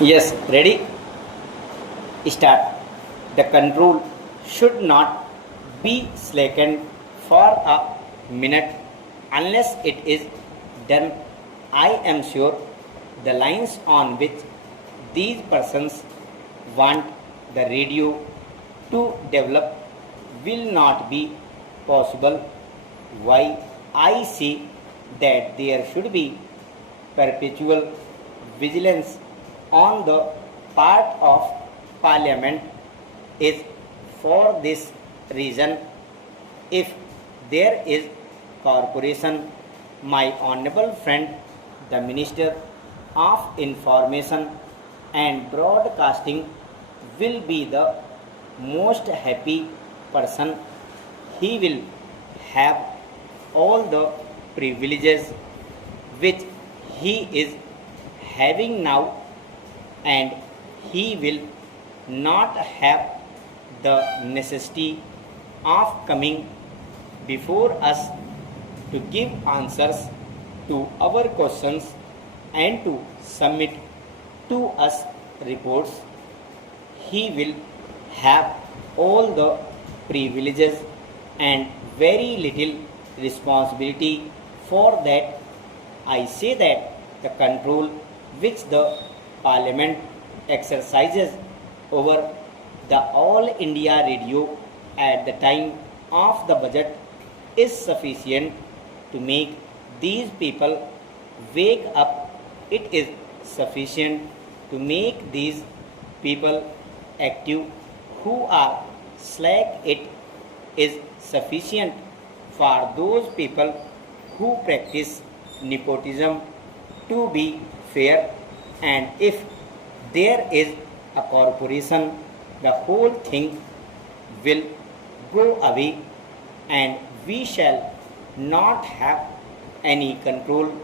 Yes, ready? Start. The control should not be slackened for a minute unless it is done. I am sure the lines on which these persons want the radio to develop will not be possible. Why I say that there should be perpetual vigilance on the part of Parliament is for this reason. If there is corporation, my honorable friend, the Minister of Information and Broadcasting, will be the most happy person. He will have all the privileges which he is having now, and he will not have the necessity of coming before us to give answers to our questions and to submit to us reports. He will have all the privileges and very little responsibility for that. I say that the control which the Parliament exercises over the All India Radio at the time of the budget is sufficient to make these people wake up. It is sufficient to make these people active who are slack. It is sufficient for those people who practice nepotism to be fair. And if there is a corporation, the whole thing will go away and we shall not have any control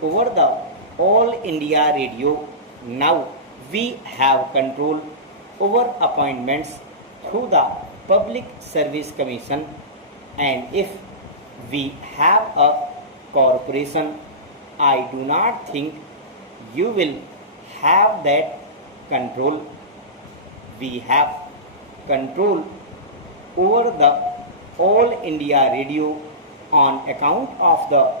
over the All India Radio. Now we have control over appointments through the Public Service Commission, and if we have a corporation, I do not think you will have that control. We have control over the All India Radio on account of the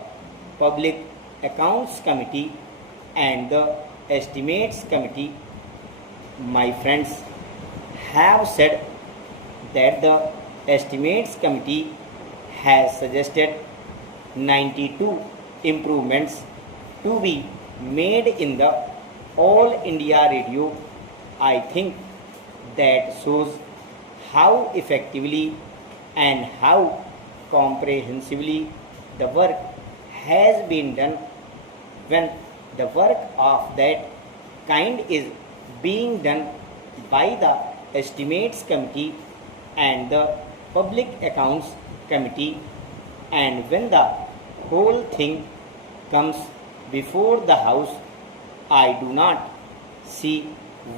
Public Accounts Committee and the Estimates Committee. My friends have said that the Estimates Committee has suggested 92 improvements to be made in the All India Radio. I think that shows how effectively and how comprehensively the work has been done. When the work of that kind is being done by the Estimates Committee and the Public Accounts Committee, and when the whole thing comes before the House, I do not see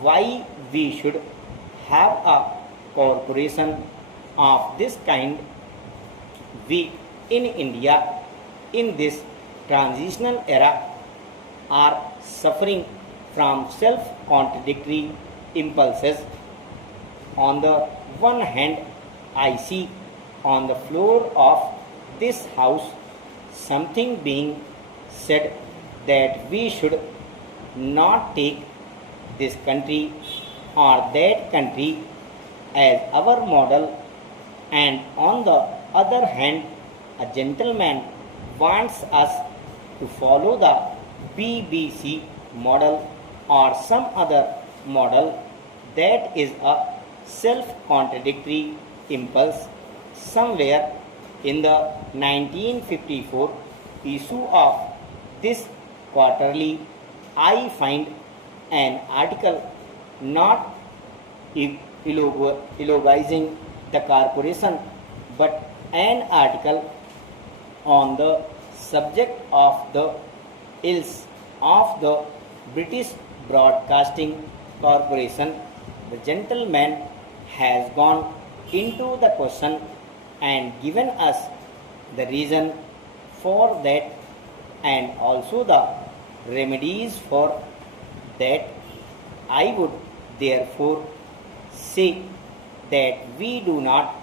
why we should have a corporation of this kind. We in India in this transitional era are suffering from self-contradictory impulses. On the one hand, I see on the floor of this House something being said that we should not take this country or that country as our model, and on the other hand, a gentleman wants us to follow the BBC model or some other model. That is a self-contradictory impulse. Somewhere in the 1954 issue of this quarterly, I find an article not eulogizing the corporation, but an article on the subject of the ills of the British Broadcasting Corporation. The gentleman has gone into the question and given us the reason for that and also the remedies for that. I would therefore say that we do not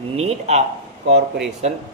need a corporation